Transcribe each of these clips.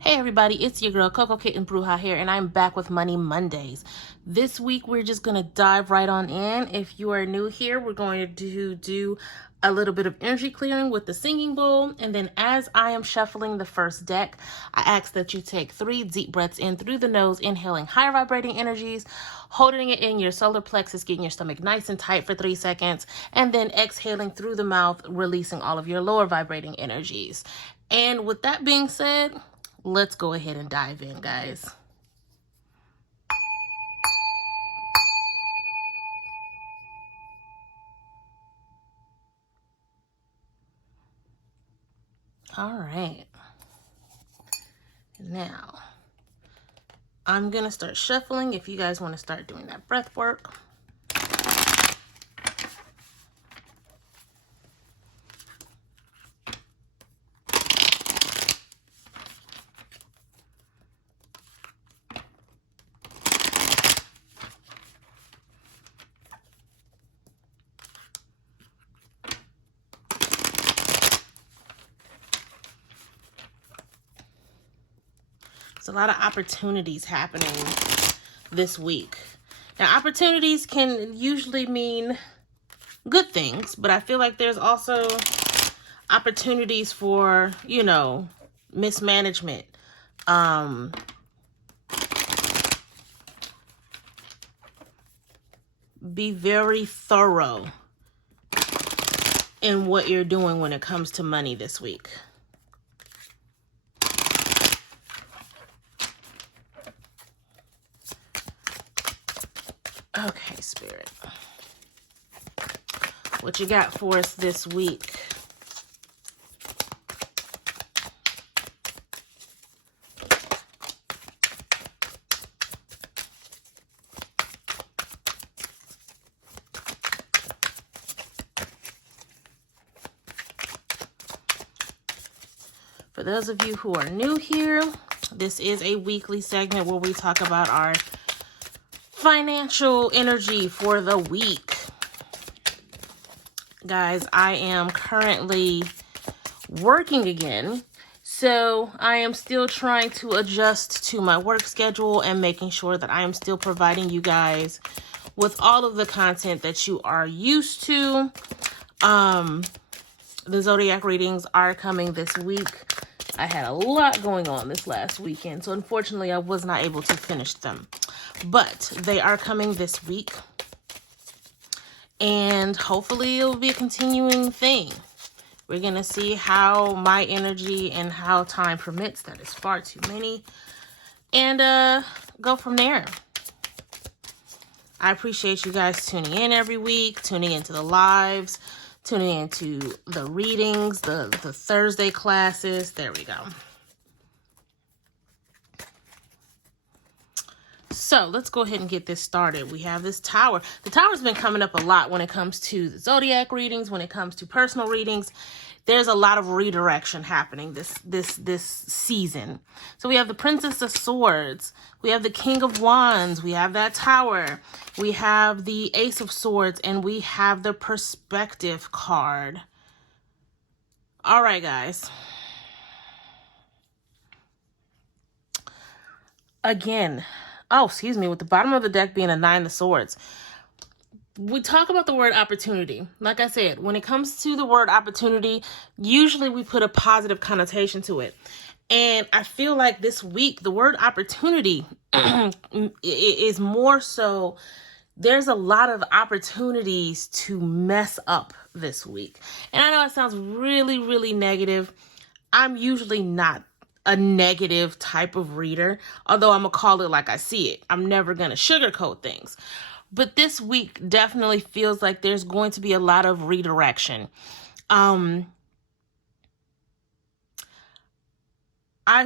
Hey everybody, it's your girl Coco Kitten Bruja here, and I'm back with Money Mondays. This week we're just going to dive right on in. If you are new here, we're going to do a little bit of energy clearing with the singing bowl, and then as I am shuffling the first deck, I ask that you take 3 deep breaths in through the nose, inhaling higher vibrating energies, holding it in your solar plexus, getting your stomach nice and tight for 3 seconds, and then exhaling through the mouth, releasing all of your lower vibrating energies. And with that being said, let's go ahead and dive in, guys. All right. Now, I'm going to start shuffling if you guys want to start doing that breath work. There's a lot of opportunities happening this week. Now, opportunities can usually mean good things, but I feel like there's also opportunities for, mismanagement. Be very thorough in what you're doing when it comes to money this week. Okay, Spirit. What you got for us this week? For those of you who are new here, this is a weekly segment where we talk about our financial energy for the week. Guys, I am currently working again, so I am still trying to adjust to my work schedule and making sure that I am still providing you guys with all of the content that you are used to. The Zodiac readings are coming this week. I had a lot going on this last weekend, so unfortunately I was not able to finish them. But they are coming this week, and hopefully it will be a continuing thing. We're going to see how my energy and how time permits. That is far too many. And go from there. I appreciate you guys tuning in every week, tuning into the lives, tuning into the readings, the Thursday classes. There we go. So let's go ahead and get this started. We have this tower. The tower's been coming up a lot when it comes to the Zodiac readings, when it comes to personal readings. There's a lot of redirection happening this season. So we have the Princess of Swords. We have the King of Wands. We have that tower. We have the Ace of Swords. And we have the Perspective card. All right, guys. Again, with the bottom of the deck being a 9 of Swords. We talk about the word opportunity. Like I said, when it comes to the word opportunity, usually we put a positive connotation to it. And I feel like this week, the word opportunity is more so, there's a lot of opportunities to mess up this week. And I know it sounds really, really negative. I'm usually not a negative type of reader, although I'm going to call it like I see it. I'm never going to sugarcoat things. But this week definitely feels like there's going to be a lot of redirection. I've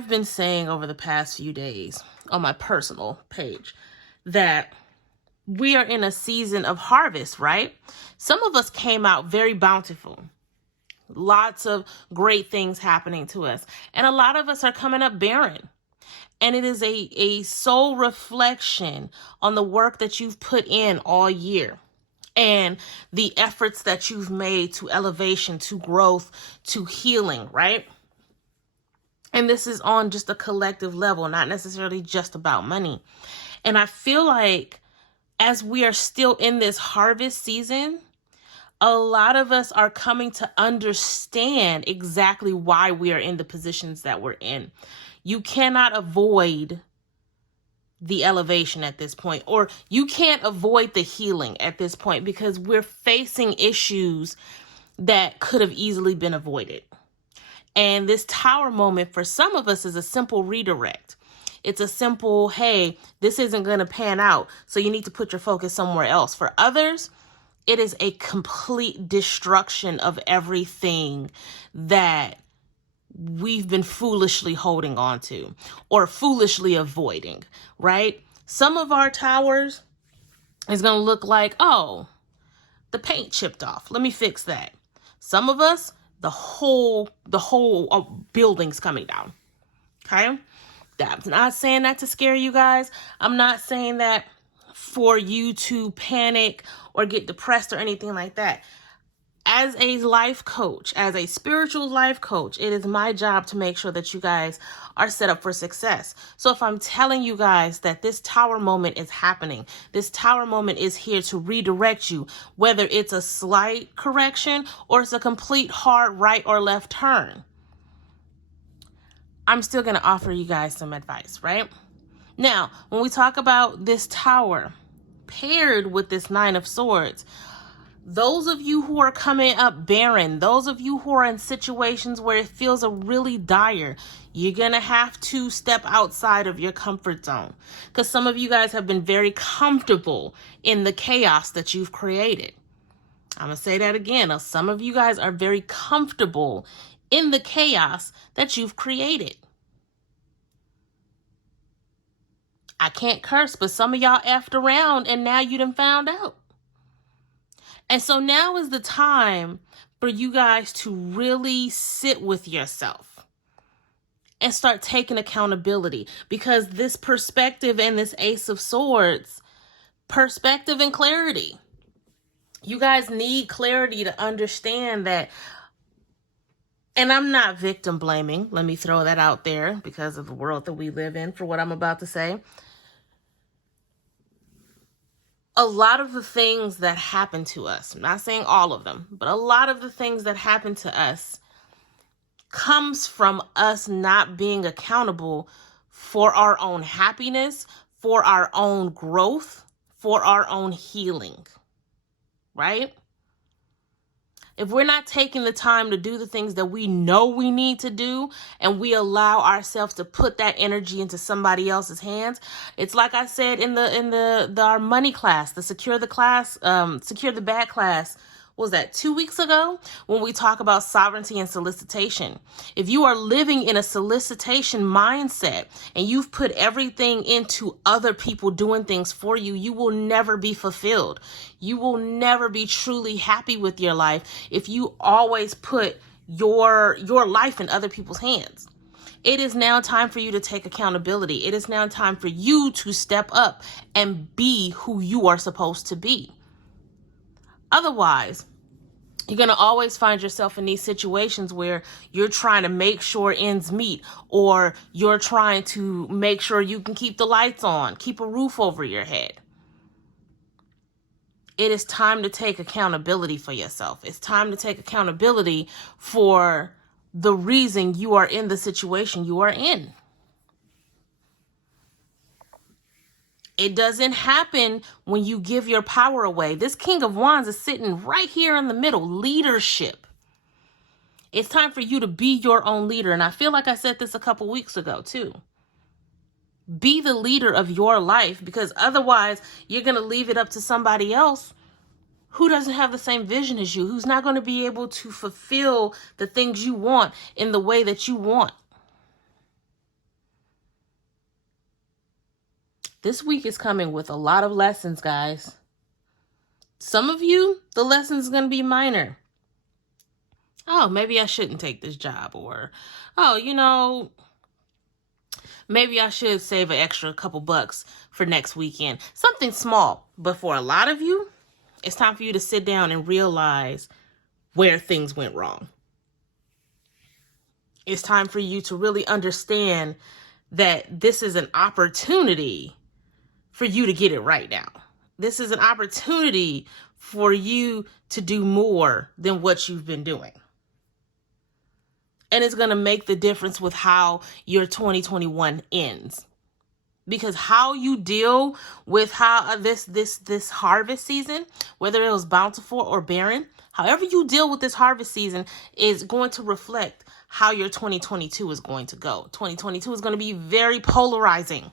been saying over the past few days on my personal page that we are in a season of harvest, right? Some of us came out very bountiful. Lots of great things happening to us. And a lot of us are coming up barren. And it is a soul reflection on the work that you've put in all year and the efforts that you've made to elevation, to growth, to healing, right? And this is on just a collective level, not necessarily just about money. And I feel like as we are still in this harvest season, a lot of us are coming to understand exactly why we are in the positions that we're in. You cannot avoid the elevation at this point, or you can't avoid the healing at this point, because we're facing issues that could have easily been avoided. And this tower moment for some of us is a simple redirect. It's a simple, hey, this isn't going to pan out, so you need to put your focus somewhere else. For others, it is a complete destruction of everything that we've been foolishly holding on to or foolishly avoiding, right? Some of our towers is going to look like, oh, the paint chipped off. Let me fix that. Some of us, the whole building's coming down. Okay? I'm not saying that to scare you guys. I'm not saying that for you to panic or get depressed or anything like that. As a life coach, as a spiritual life coach, it is my job to make sure that you guys are set up for success. So if I'm telling you guys that this tower moment is happening, this tower moment is here to redirect you, whether it's a slight correction or it's a complete hard right or left turn, I'm still going to offer you guys some advice, right? Now, when we talk about this tower paired with this Nine of Swords, those of you who are coming up barren, those of you who are in situations where it feels really dire, you're going to have to step outside of your comfort zone, because some of you guys have been very comfortable in the chaos that you've created. I'm going to say that again. Some of you guys are very comfortable in the chaos that you've created. I can't curse, but some of y'all effed around and now you done found out. And so now is the time for you guys to really sit with yourself and start taking accountability, because this perspective and this Ace of Swords, perspective and clarity. You guys need clarity to understand that. And I'm not victim blaming. Let me throw that out there because of the world that we live in for what I'm about to say. A lot of the things that happen to us, I'm not saying all of them, but a lot of the things that happen to us comes from us not being accountable for our own happiness, for our own growth, for our own healing, right? If we're not taking the time to do the things that we know we need to do, and we allow ourselves to put that energy into somebody else's hands, it's like I said in our money class, the secure the bag class. What was that, 2 weeks ago, when we talk about sovereignty and solicitation? If you are living in a solicitation mindset and you've put everything into other people doing things for you, you will never be fulfilled. You will never be truly happy with your life if you always put your life in other people's hands. It is now time for you to take accountability. It is now time for you to step up and be who you are supposed to be. Otherwise, you're going to always find yourself in these situations where you're trying to make sure ends meet, or you're trying to make sure you can keep the lights on, keep a roof over your head. It is time to take accountability for yourself. It's time to take accountability for the reason you are in the situation you are in. It doesn't happen when you give your power away. This King of Wands is sitting right here in the middle. Leadership. It's time for you to be your own leader. And I feel like I said this a couple weeks ago too. Be the leader of your life, because otherwise you're going to leave it up to somebody else who doesn't have the same vision as you, who's not going to be able to fulfill the things you want in the way that you want. This week is coming with a lot of lessons, guys. Some of you, the lessons are going to be minor. Oh, maybe I shouldn't take this job. Or, oh, maybe I should save an extra couple bucks for next weekend. Something small. But for a lot of you, it's time for you to sit down and realize where things went wrong. It's time for you to really understand that this is an opportunity for you to get it right now. This is an opportunity for you to do more than what you've been doing. And it's going to make the difference with how your 2021 ends. Because how you deal with how this harvest season, whether it was bountiful or barren, however you deal with this harvest season is going to reflect how your 2022 is going to go. 2022 is going to be very polarizing,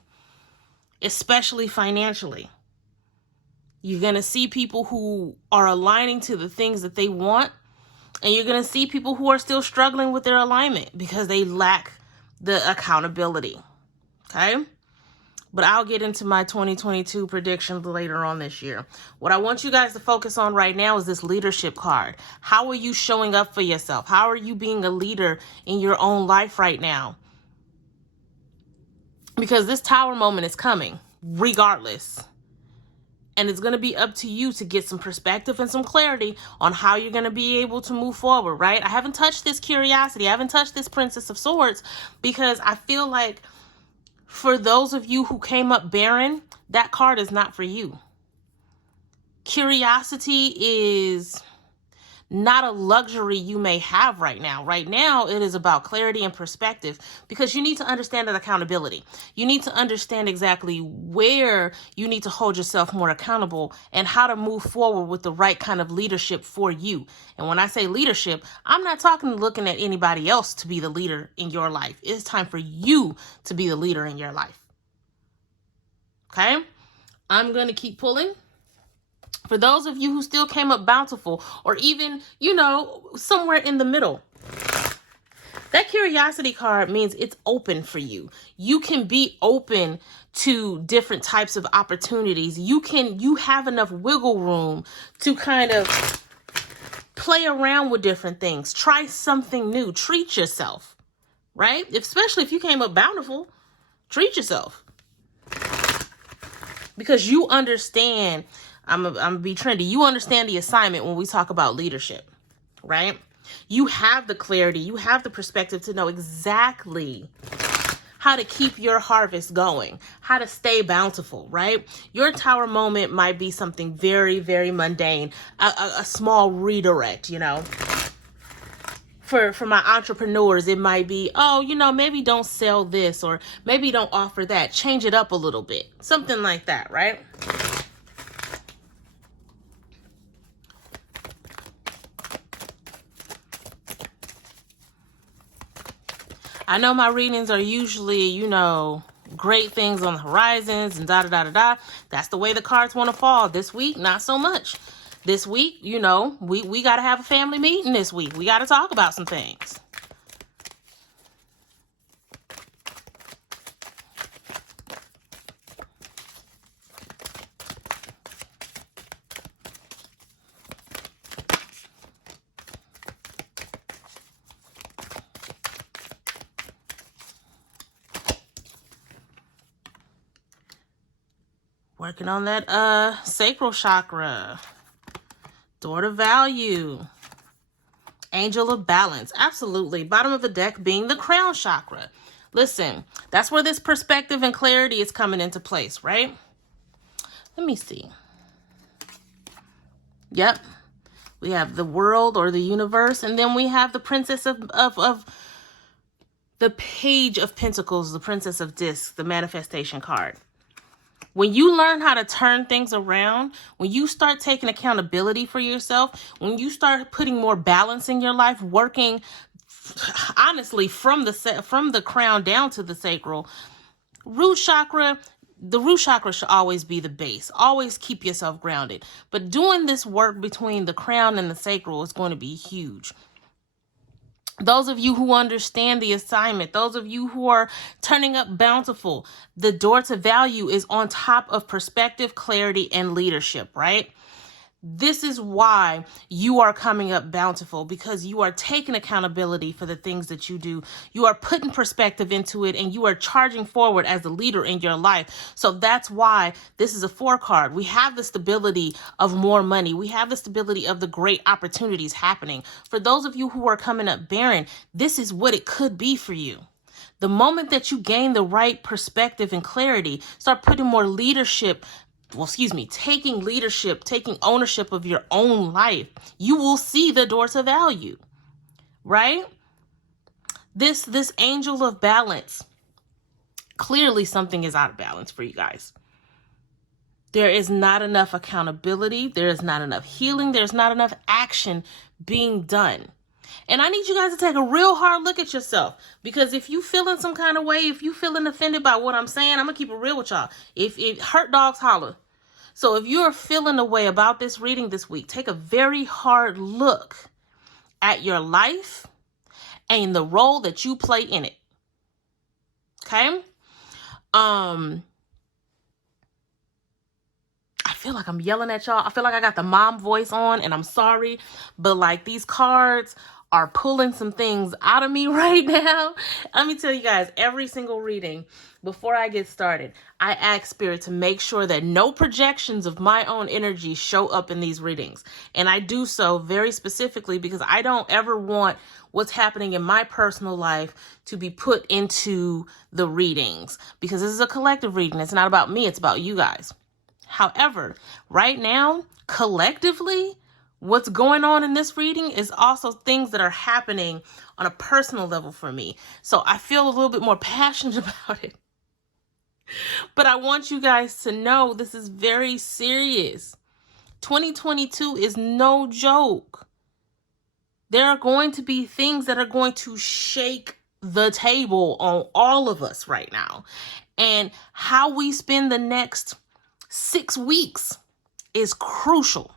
especially financially. You're going to see people who are aligning to the things that they want, and you're going to see people who are still struggling with their alignment because they lack the accountability. Okay? But I'll get into my 2022 predictions later on this year. What I want you guys to focus on right now is this leadership card. How are you showing up for yourself? How are you being a leader in your own life right now? Because this tower moment is coming, regardless. And it's going to be up to you to get some perspective and some clarity on how you're going to be able to move forward, right? I haven't touched this curiosity. I haven't touched this Princess of Swords because I feel like for those of you who came up barren, that card is not for you. Curiosity is not a luxury you may have right now. Right now, it is about clarity and perspective because you need to understand that accountability. You need to understand exactly where you need to hold yourself more accountable and how to move forward with the right kind of leadership for you. And when I say leadership, I'm not looking at anybody else to be the leader in your life. It's time for you to be the leader in your life. Okay? I'm going to keep pulling. For those of you who still came up bountiful or even, somewhere in the middle, that curiosity card means it's open for you. You can be open to different types of opportunities. You have enough wiggle room to kind of play around with different things. Try something new. Treat yourself, right? Especially if you came up bountiful, treat yourself. Because you understand, I'm gonna be trendy. You understand the assignment when we talk about leadership, right? You have the clarity, you have the perspective to know exactly how to keep your harvest going, how to stay bountiful, right? Your tower moment might be something very, very mundane, a small redirect, For my entrepreneurs, it might be, maybe don't sell this or maybe don't offer that. Change it up a little bit. Something like that, right? I know my readings are usually, great things on the horizons and da-da-da-da-da. That's the way the cards want to fall. This week, not so much. This week, we got to have a family meeting this week. We got to talk about some things. Working on that sacral chakra. Door to value. Angel of balance. Absolutely. Bottom of the deck being the crown chakra. Listen, that's where this perspective and clarity is coming into place, right? Let me see. Yep. We have the world or the universe, and then we have the princess of the page of pentacles, the princess of discs, the manifestation card. When you learn how to turn things around, when you start taking accountability for yourself, when you start putting more balance in your life, working honestly from the crown down to the sacral, root chakra, the root chakra should always be the base. Always keep yourself grounded. But doing this work between the crown and the sacral is going to be huge. Those of you who understand the assignment, those of you who are turning up bountiful, the door to value is on top of perspective, clarity, and leadership, right? This is why you are coming up bountiful, because you are taking accountability for the things that you do. You are putting perspective into it, and you are charging forward as a leader in your life. So that's why this is a 4 card. We have the stability of more money. We have the stability of the great opportunities happening. For those of you who are coming up Barren, this is what it could be for you. The moment that you gain the right perspective and clarity, start putting more leadership, taking leadership, taking ownership of your own life, you will see the door to value, right? This angel of balance, clearly something is out of balance for you guys. There is not enough accountability. There is not enough healing. There's not enough action being done. And I need you guys to take a real hard look at yourself, because if you feeling some kind of way, if you feeling offended by what I'm saying, I'm gonna keep it real with y'all. If it hurt dogs holler. So if you're feeling a way about this reading this week, take a very hard look at your life and the role that you play in it. Okay? I feel like I'm yelling at y'all. I feel like I got the mom voice on, and I'm sorry, but like these cards are pulling some things out of me right now. Let me tell you guys, every single reading, before I get started, I ask Spirit to make sure that no projections of my own energy show up in these readings. And I do so very specifically because I don't ever want what's happening in my personal life to be put into the readings, because this is a collective reading. It's not about me, it's about you guys. However, right now, collectively, what's going on in this reading is also things that are happening on a personal level for me. So I feel a little bit more passionate about it. But I want you guys to know this is very serious. 2022 is no joke. There are going to be things that are going to shake the table on all of us right now. And how we spend the next 6 weeks is crucial.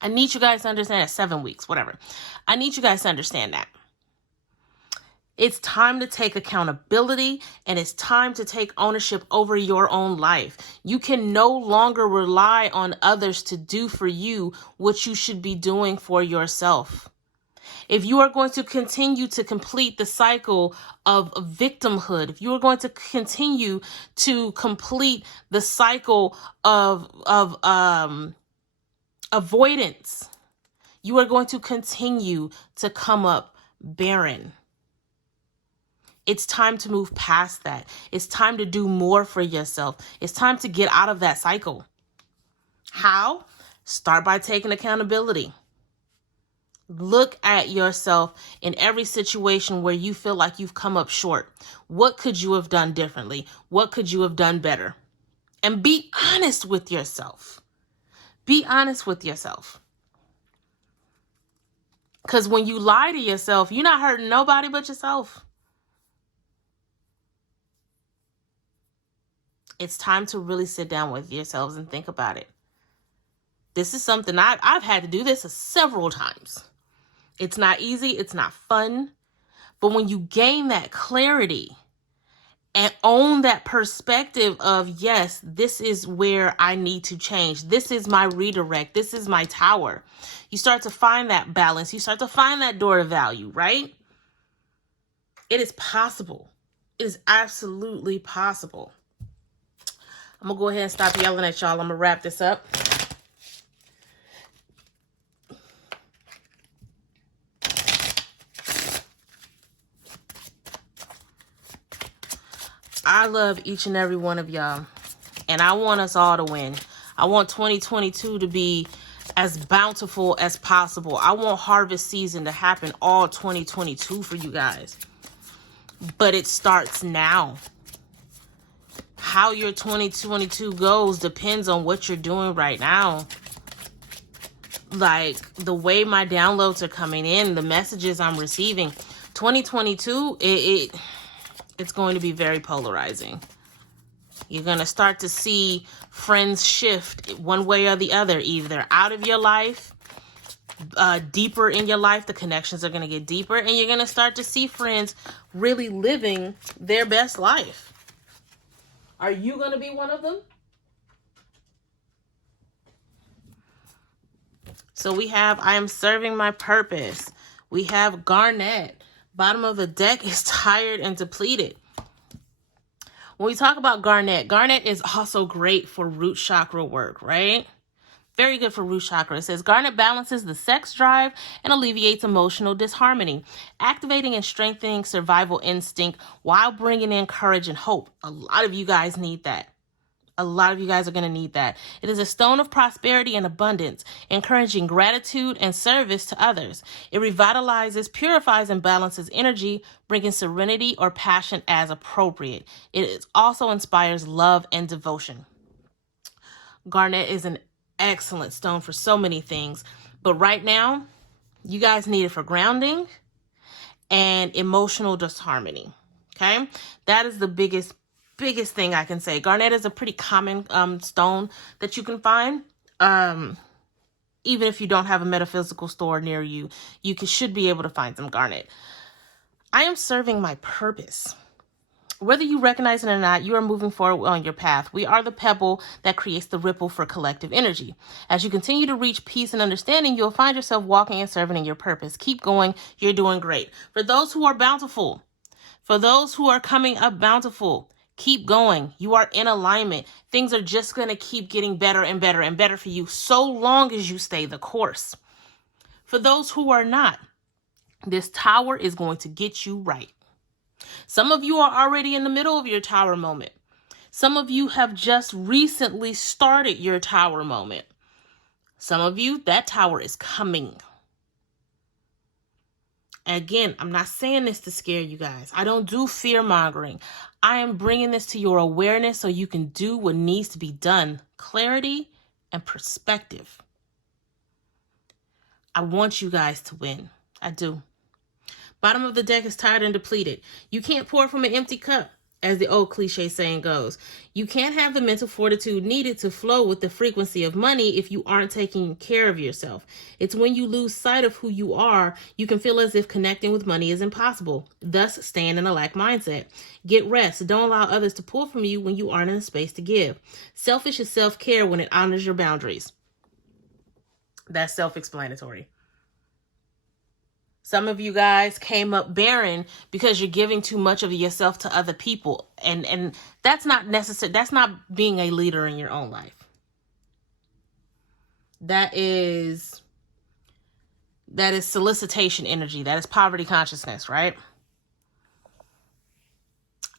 I need you guys to understand that. 7 weeks, whatever. I need you guys to understand that. It's time to take accountability, and it's time to take ownership over your own life. You can no longer rely on others to do for you what you should be doing for yourself. If you are going to continue to complete the cycle of victimhood, if you are going to continue to complete the cycle of avoidance, you are going to continue to come up barren. It's time to move past that. It's time to do more for yourself. It's time to get out of that cycle. How? Start by taking accountability. Look at yourself in every situation where you feel like you've come up short. What could you have done differently? What could you have done better? And be honest with yourself. Be honest with yourself. Because when you lie to yourself, you're not hurting nobody but yourself. It's time to really sit down with yourselves and think about it. This is something I've had to do this several times. It's not easy. It's not fun. But when you gain that clarity and own that perspective of, yes, this is where I need to change. This is my redirect. This is my tower. You start to find that balance. You start to find that door to value, right? It is possible. It is absolutely possible. I'm going to go ahead and stop yelling at y'all. I'm going to wrap this up. I love each and every one of y'all, and I want us all to win. I want 2022 to be as bountiful as possible. I want harvest season to happen all 2022 for you guys. But it starts now. How your 2022 goes depends on what you're doing right now. Like the way my downloads are coming in, the messages I'm receiving, 2022, it's going to be very polarizing. You're going to start to see friends shift one way or the other, either out of your life, deeper in your life. The connections are going to get deeper, and you're going to start to see friends really living their best life. Are you going to be one of them? So we have, I am serving my purpose. We have garnet. Bottom of the deck is tired and depleted. When we talk about garnet, garnet is also great for root chakra work, right? Very good for root chakra. It says garnet balances the sex drive and alleviates emotional disharmony, activating and strengthening survival instinct while bringing in courage and hope. A lot of you guys need that. A lot of you guys are going to need that. It is a stone of prosperity and abundance, encouraging gratitude and service to others. It revitalizes, purifies, and balances energy, bringing serenity or passion as appropriate. It also inspires love and devotion. Garnet is an excellent stone for so many things, but right now, you guys need it for grounding and emotional disharmony. Okay, that is the biggest thing I can say. Garnet is a pretty common stone that you can find. Even if you don't have a metaphysical store near you, should be able to find some garnet. I am serving my purpose. Whether you recognize it or not, you are moving forward on your path. We are the pebble that creates the ripple for collective energy. As you continue to reach peace and understanding, you'll find yourself walking and serving in your purpose. Keep going. You're doing great. For those who are bountiful, for those who are coming up bountiful, keep going. You are in alignment. Things are just going to keep getting better and better and better for you so long as you stay the course. For those who are not, this tower is going to get you right. Some of you are already in the middle of your tower moment. Some of you have just recently started your tower moment. Some of you, that tower is coming. Again, I'm not saying this to scare you guys. I don't do fear mongering. I am bringing this to your awareness so you can do what needs to be done. Clarity and perspective. I want you guys to win. I do. Bottom of the deck is tired and depleted. You can't pour from an empty cup, as the old cliche saying goes. You can't have the mental fortitude needed to flow with the frequency of money if you aren't taking care of yourself. It's when you lose sight of who you are, you can feel as if connecting with money is impossible, thus staying in a lack mindset. Get rest. Don't allow others to pull from you when you aren't in a space to give. Selfish is self-care when it honors your boundaries. That's self-explanatory. Some of you guys came up barren because you're giving too much of yourself to other people. And that's not necessary. That's not being a leader in your own life. That is solicitation energy. That is poverty consciousness, right?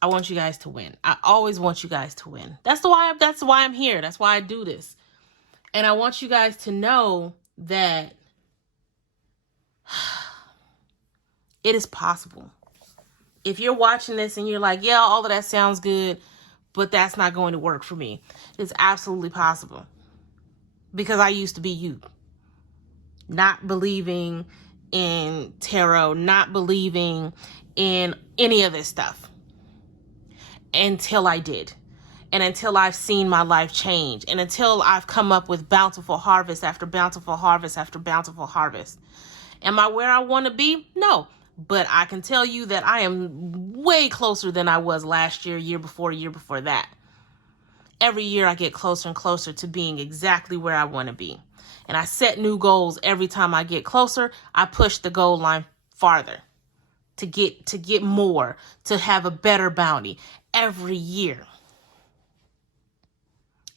I want you guys to win. I always want you guys to win. That's why I'm here. That's why I do this. And I want you guys to know that it is possible. If you're watching this and you're like, yeah, all of that sounds good, but that's not going to work for me. It's absolutely possible. Because I used to be you. Not believing in tarot, not believing in any of this stuff. Until I did. And until I've seen my life change. And until I've come up with bountiful harvest after bountiful harvest after bountiful harvest. Am I where I want to be? No. But I can tell you that I am way closer than I was last year, year before that. Every year I get closer and closer to being exactly where I want to be. And I set new goals every time I get closer. I push the goal line farther to get more, to have a better bounty every year.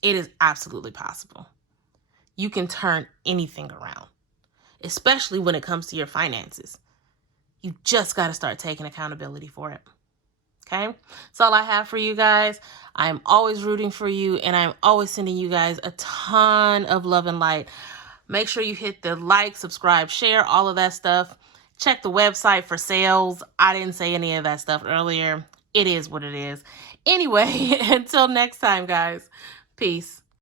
It is absolutely possible. You can turn anything around, especially when it comes to your finances. You just got to start taking accountability for it. Okay? That's all I have for you guys. I'm always rooting for you, and I'm always sending you guys a ton of love and light. Make sure you hit the like, subscribe, share, all of that stuff. Check the website for sales. I didn't say any of that stuff earlier. It is what it is. Anyway, until next time, guys. Peace.